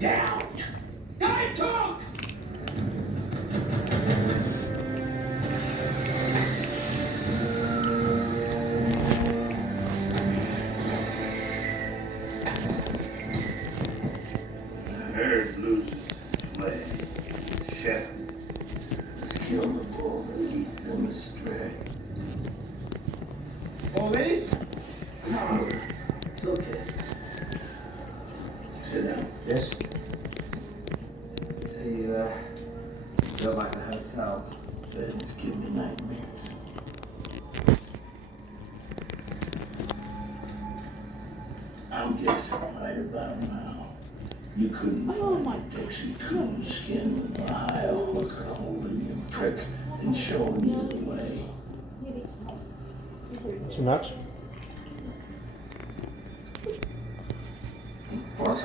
down. I talk! The herd loses fled. Shepherd. Let's kill the bull that leads them astray. Ollie? No, it's okay. Sit down. Yes. So you don't like the hotel? Beds give me nightmares. I'm getting right about now. You couldn't find a Dixie coon skin with a high hooker holding your prick and showing you the way. Too much? What?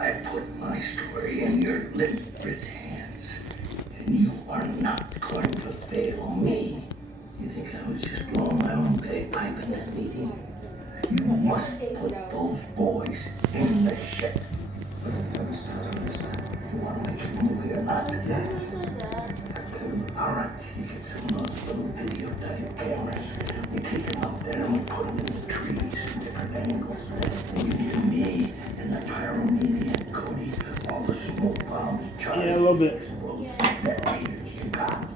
I put my story in your deliberate hands, and you are not going to fail me. You think I was just blowing my own bagpipe in that meeting? You must put those boys in the shit. Understand. You want to make a movie or not? Yes. All right, you get some of those little videotape cameras. We take them up there and we put them in the trees from different angles. And you give me and the pyromaniac Cody all the smoke bombs, charges, Yeah, a little bit. explosives, detonators you got.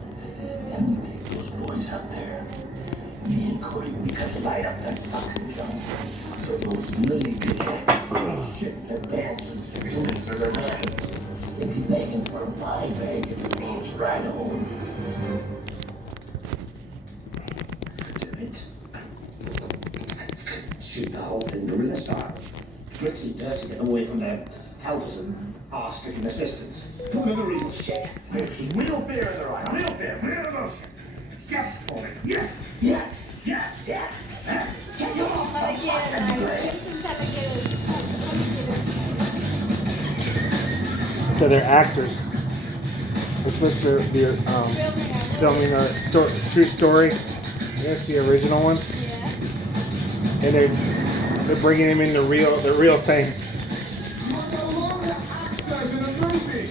And we take those boys up there. Me and Cody, we could light up that fucking junk. So those lily dickheads shit their pants and screaming for their lives. They'd be begging for a body bag if it means right home. Do it. Shoot the whole thing guerrilla style. Gritty, dirty, get away from their helpers and arse-stricken assistants. None of the real shit. Real fear in their eyes. Real fear. Real emotion. Yes, Polly. Yes. Yes. Yes. Yes. Yes. Get your fucking grave. So they're actors. They're supposed to be filming a true story. That's the original ones. And they're bringing him in the real thing. You're no longer actors in a movie.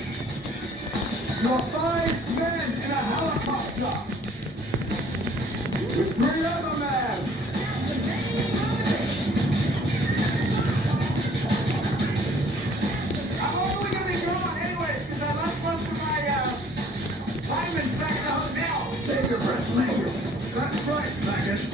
You're 5 men in a helicopter with 3 other men. I'm only gonna be gone anyways because I left most of my diamonds back in the hotel. Save your breath, maggots. That's right, maggots.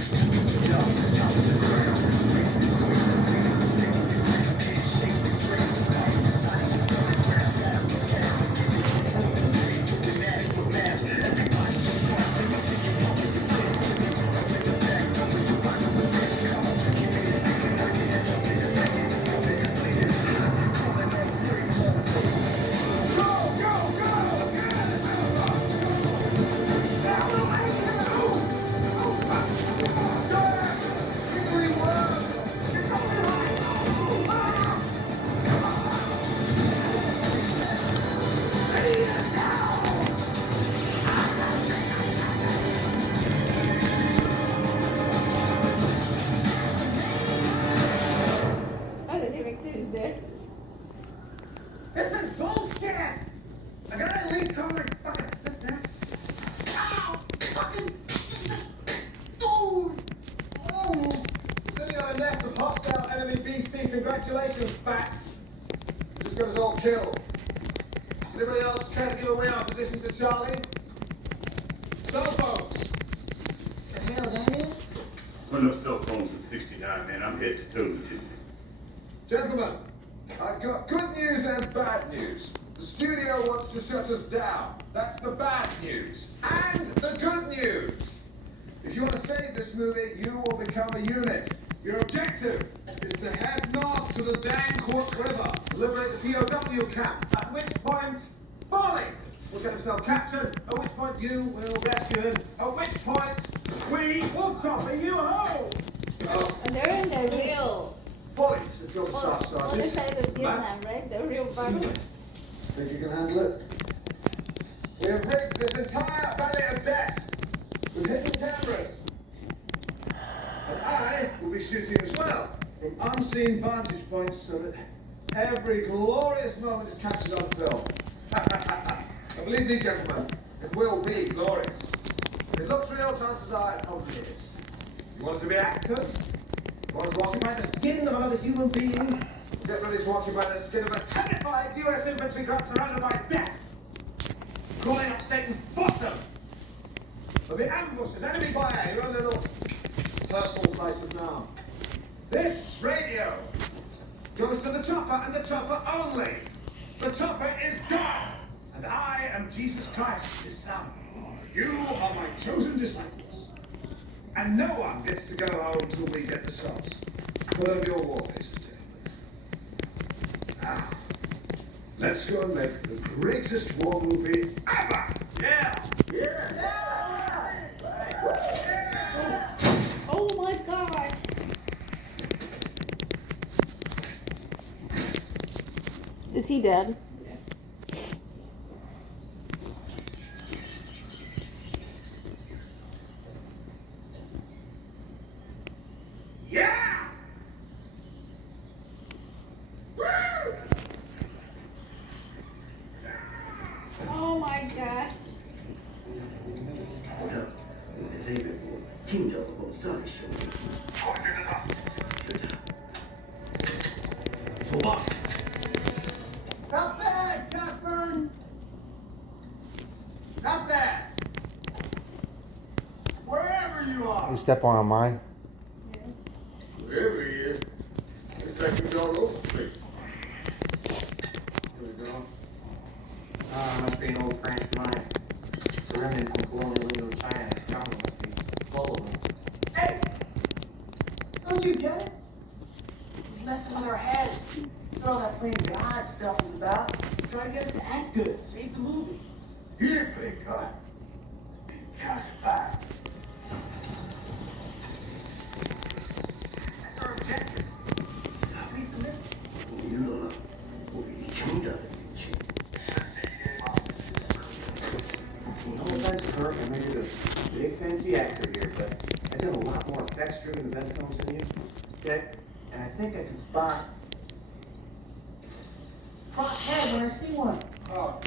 Oh, the director is there. This is bullshit! I gotta at least call my fucking assistant. Ow! Fucking dude! Oh! Sitting on a nest of hostile enemy BC. Congratulations, Bats. Just got us all killed. Anybody else trying to give away our position to Charlie? Cell phones. The hell, Daniel? Well, no cell phones in 69, man. I'm head to toe with you. Gentlemen, I've got good news and bad news. The studio wants to shut us down. That's the bad news. And the good news. If you want to save this movie, you will become a unit. Your objective is to head north to the Danquook River, liberate the POW camp, at which point, Foley will get himself captured, at which point you will rescue him, at which point we will topple you home. And they're in the real, Foley, since you're the staff other sergeant. side of Vietnam, right? The real battle. Think you can handle it? We have rigged this entire valley of death with hidden cameras. And I will be shooting as well from unseen vantage points so that Every glorious moment is captured on film. And believe me, gentlemen, it will be glorious. If it looks real, chances are it probably is. You want to be actors? You want to occupy the skin of another human being? Get ready to occupy the skin of a terrified US infantry grunt surrounded by death. Crawling up Satan's bottom. There'll be ambushes, enemy fire, your own little personal slice of now. This radio goes to the chopper and the chopper only. The chopper is God, and I am Jesus Christ, his son. You are my chosen disciples, and no one gets to go home till we get the shots. Put up your war, ladies and gentlemen. Now, let's go and make the greatest war movie ever. Yeah. Oh my god. Is he dead? Yeah! Oh my god. For what? Not bad, Cockburn! Not bad! Wherever you are! You step on mine. Wherever he is, it's like we've gone over the street. Here we go. Must be an old French mine. It's a remnant from colonial Indochina. Its jungle must be full of them. Hey! Don't you get it? He's messing with our heads. That's what all that playing God stuff is about. Trying to get us to act good, save the movie. You didn't play God. Just back. That's our objective. 이리로 우리 정답을 미치. No offense, Kirk, I made you a big fancy actor here, but I've done a lot more effects-driven event films than you. Okay? And I think I can spot prop head when I see one. Oh,